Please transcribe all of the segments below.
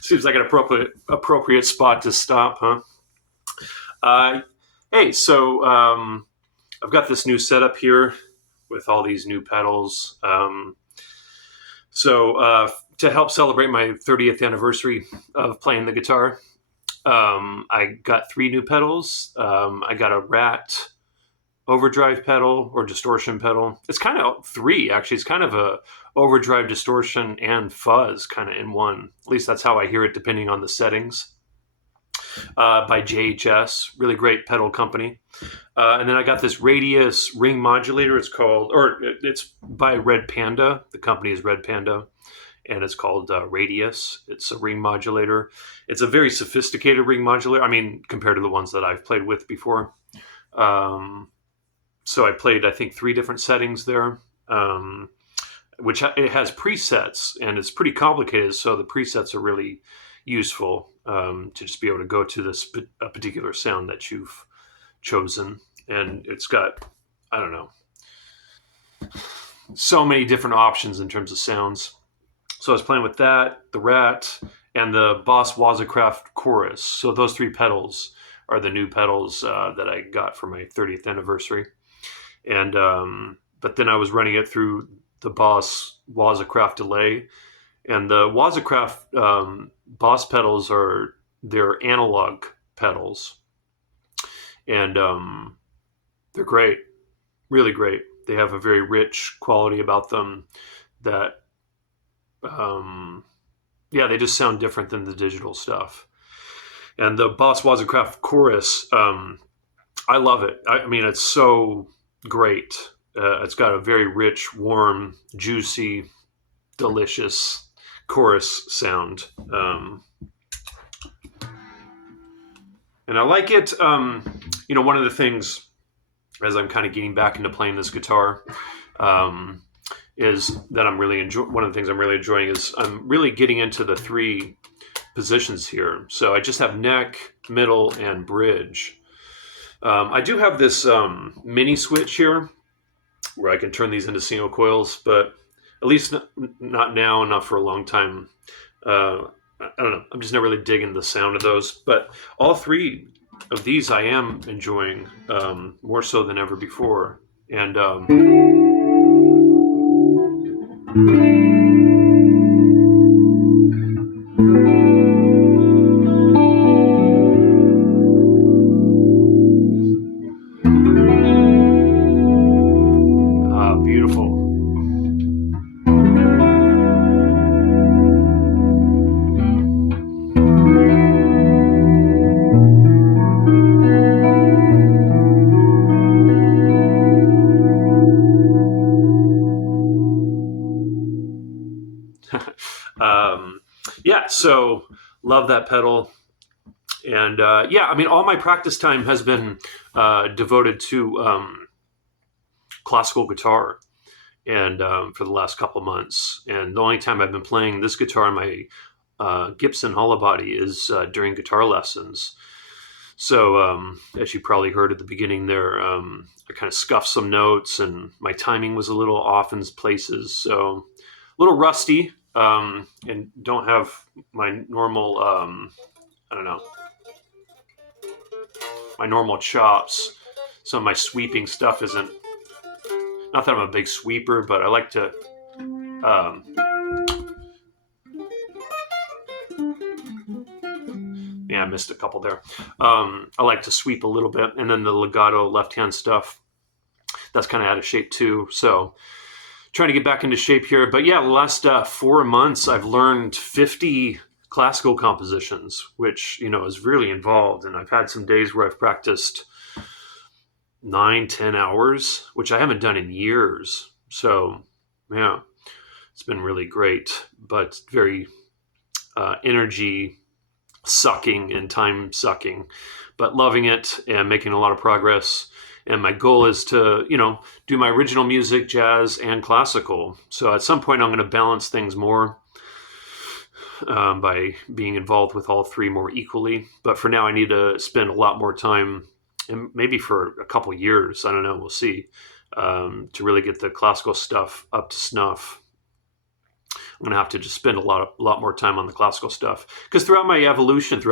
Seems like an appropriate spot to stop, huh? Uh, hey, so I've got this new setup here with all these new pedals. To help celebrate my 30th anniversary of playing the guitar, I got three new pedals. I got a Rat overdrive pedal or distortion pedal. It's kind of three, actually. It's kind of a overdrive, distortion, and fuzz kind of in one. At least that's how I hear it, depending on the settings. By JHS, really great pedal company. And then I got this Radius ring modulator. It's by Red Panda. The company is Red Panda, and it's called Radius. It's a ring modulator. It's a very sophisticated ring modulator. I mean, compared to the ones that I've played with before. So I played, I think, three different settings there, which it has presets, and it's pretty complicated. So the presets are really useful to just be able to go to a particular sound that you've chosen. And it's got, I don't know, so many different options in terms of sounds. So I was playing with that, the Rat, and the Boss Wazacraft Chorus. So those three pedals are the new pedals that I got for my 30th anniversary. And but then I was running it through the Boss Wazacraft delay. And the Wazacraft Boss pedals they're analog pedals. And they're great, really great. They have a very rich quality about them that, they just sound different than the digital stuff. And the Boss Wazacraft Chorus, I love it. I mean, it's so great. It's got a very rich, warm, juicy, delicious chorus sound. And I like it. One of the things, as I'm kind of getting back into playing this guitar, is that I'm really one of the things I'm really enjoying is I'm really getting into the three positions here. So I just have neck, middle, and bridge. I do have this mini switch here where I can turn these into single coils, but at least not now, not for a long time. I don't know. I'm just not really digging the sound of those. But all three of these I am enjoying more so than ever before. And beautiful. Yeah, so love that pedal. And yeah, I mean, all my practice time has been devoted to classical guitar, and for the last couple of months. And the only time I've been playing this guitar on my Gibson Holobody is during guitar lessons. So as you probably heard at the beginning there, I kind of scuffed some notes, and my timing was a little off in places, so a little rusty, and don't have my normal, I don't know, my normal chops. Some of my sweeping stuff isn't, not that I'm a big sweeper, but I like to yeah, I missed a couple there. I like to sweep a little bit, and then the legato left-hand stuff, that's kind of out of shape too. So trying to get back into shape here. But yeah, the last 4 months, I've learned 50 classical compositions, which, you know, is really involved. And I've had some days where I've practiced 9-10 hours, which I haven't done in years. So yeah, it's been really great, but very energy sucking and time sucking, but loving it and making a lot of progress. And my goal is to, you know, do my original music, jazz, and classical. So at some point, I'm going to balance things more by being involved with all three more equally. But for now, I need to spend a lot more time, and maybe for a couple years, I don't know, we'll see, to really get the classical stuff up to snuff. I'm going to have to just spend a lot more time on the classical stuff. Because throughout my evolution,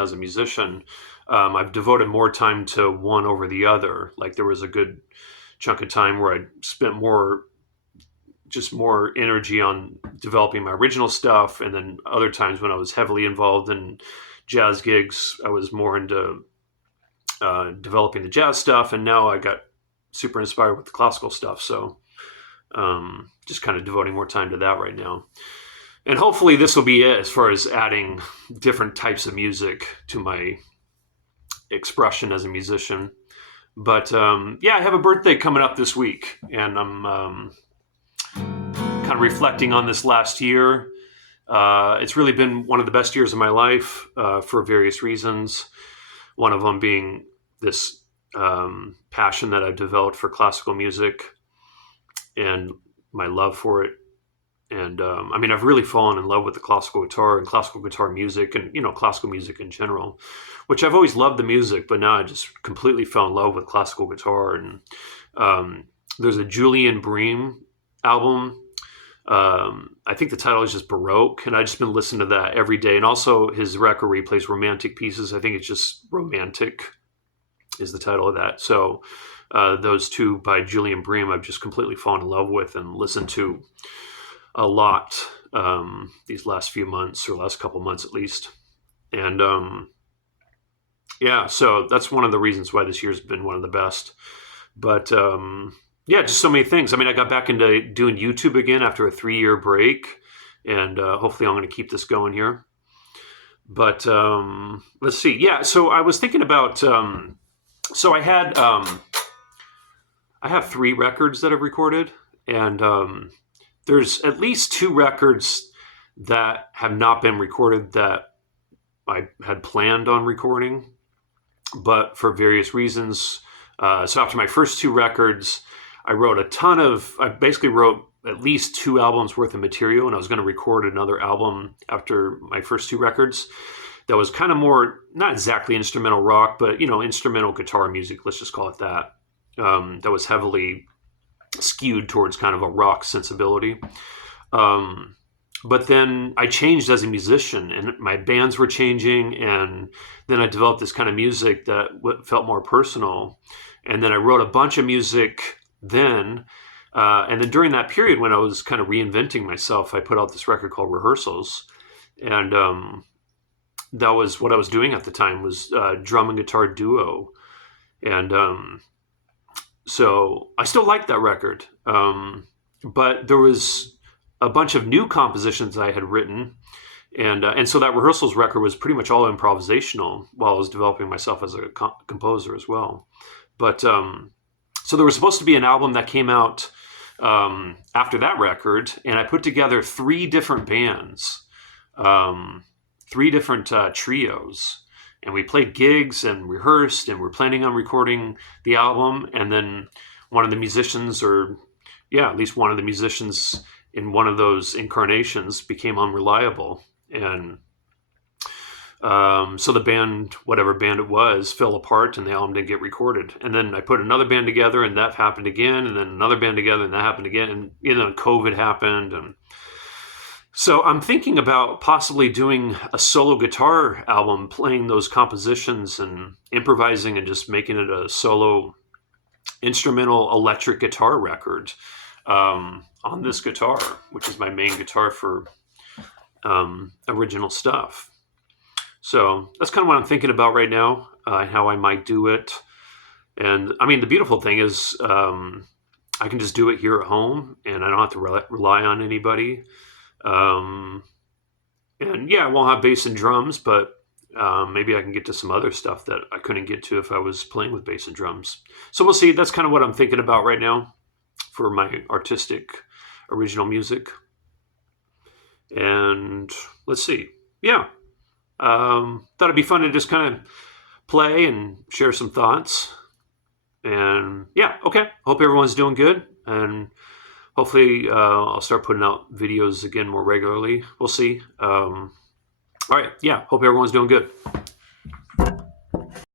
as a musician, I've devoted more time to one over the other. Like there was a good chunk of time where I spent more energy on developing my original stuff. And then other times when I was heavily involved in jazz gigs, I was more into developing the jazz stuff. And now I got super inspired with the classical stuff. So just kind of devoting more time to that right now. And hopefully this will be it as far as adding different types of music to my expression as a musician. But yeah, I have a birthday coming up this week, and I'm kind of reflecting on this last year. It's really been one of the best years of my life for various reasons. One of them being this passion that I've developed for classical music and my love for it. And I mean, I've really fallen in love with the classical guitar and classical guitar music and, you know, classical music in general, which I've always loved the music, but now I just completely fell in love with classical guitar. And there's a Julian Bream album. I think the title is just Baroque, and I've just been listening to that every day. And also his record where he plays romantic pieces. I think it's just Romantic is the title of that. So those two by Julian Bream, I've just completely fallen in love with and listened to a lot these last few months, or last couple months at least. And yeah, so that's one of the reasons why this year's been one of the best. But yeah, just so many things. I mean, I got back into doing YouTube again after a 3-year break, and hopefully I'm going to keep this going here. But let's see. Yeah, so I was thinking about, so I have 3 records that I've recorded, and there's at least 2 records that have not been recorded that I had planned on recording, but for various reasons. So after my first 2 records, I basically wrote at least 2 albums worth of material, and I was going to record another album after my first 2 records that was kind of more, not exactly instrumental rock, but, you know, instrumental guitar music, let's just call it that. that was heavily skewed towards kind of a rock sensibility. Um, but then I changed as a musician, and my bands were changing, and then I developed this kind of music that felt more personal. And then I wrote a bunch of music then. And then during that period when I was kind of reinventing myself, I put out this record called Rehearsals. And that was what I was doing at the time, was drum and guitar duo. And so I still liked that record. But there was a bunch of new compositions I had written. And so that Rehearsals record was pretty much all improvisational while I was developing myself as a composer as well. But so there was supposed to be an album that came out after that record, and I put together 3 different bands, 3 different trios, and we played gigs and rehearsed, and we're planning on recording the album. And then one of the musicians, or at least one of the musicians in one of those incarnations, became unreliable, and so the band, whatever band it was, fell apart, and the album didn't get recorded. And then I put another band together, and that happened again, and then another band together, and that happened again, and COVID happened. And so I'm thinking about possibly doing a solo guitar album, playing those compositions and improvising and just making it a solo instrumental electric guitar record on this guitar, which is my main guitar for original stuff. So that's kind of what I'm thinking about right now, how I might do it. And I mean, the beautiful thing is I can just do it here at home, and I don't have to rely on anybody. And I won't have bass and drums, but maybe I can get to some other stuff that I couldn't get to if I was playing with bass and drums. So we'll see. That's kind of what I'm thinking about right now for my artistic original music. And let's see. Yeah. Thought it'd be fun to just kind of play and share some thoughts. And okay. Hope everyone's doing good. And hopefully I'll start putting out videos again more regularly. We'll see. All right. Hope everyone's doing good.